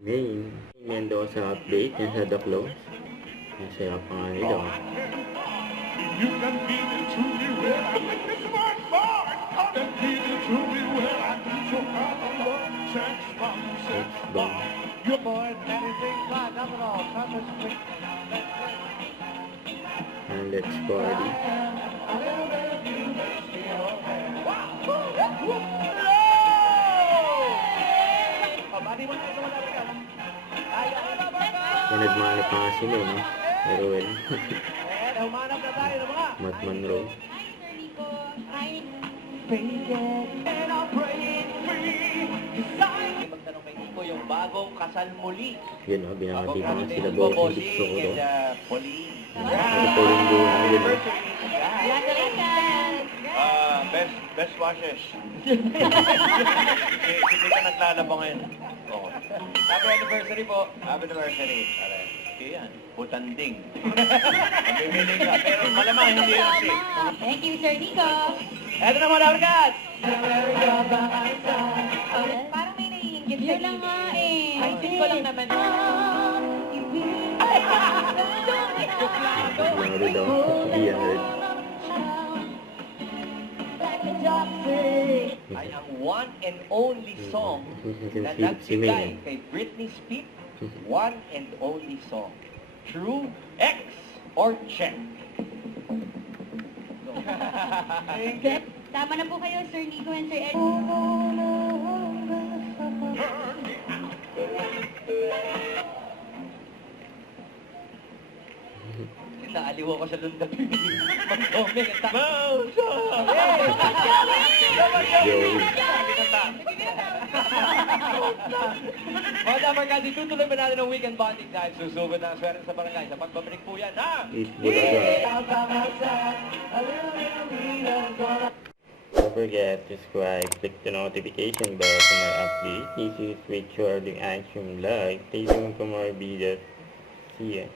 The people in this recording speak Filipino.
Ngayon, Mendoza update yan sa The Close. Masaya pa nga nila. You can give it to me well. I think this is my part. Can give it to me well. I need your kind of love. Sex bomb, sex bomb. You're more than anything, not at all. And let's party. May nagmana pa nga sila, no? Meron. Humanap na tayo ng mga Matt Monroe. magtanong kay Nico yung bagong kasal muli. Yun, no? Binangati pa nga sila boss. Hindi gusto ko, no? Pauline. Ano po yung buhay na yun, no? Best washes. Si Nika naglalaba ngayon. Oo. Happy anniversary po. Happy anniversary. Okay yan. Putanding. Mamimili ka. Pero malamang hindi yun si. Thank you, Sir Nico. Eto na mga Dabarkas! Parang may naiingit sa Yun lang nga eh. Ay, ko lang naman. Laro daw. Hindi yan, right? Ay ang one and only song na Si May. nagbigay kay Britney Spears. One and only song. True, X, or check? Tama na po kayo, Sir Nico and Sir Ed. Naaliw ako sa lundag. Mag-comment. Mga Dabarkas, itutuloy ba natin ang weekend bonding dahil susugod na ang swerte sa barangay. Sa pagbabalik po yan, ha? East Bulaga. Don't forget to subscribe, click the notification bell for more updates. This is Rich Harding Action Vlog. Stay tuned for more videos. See ya.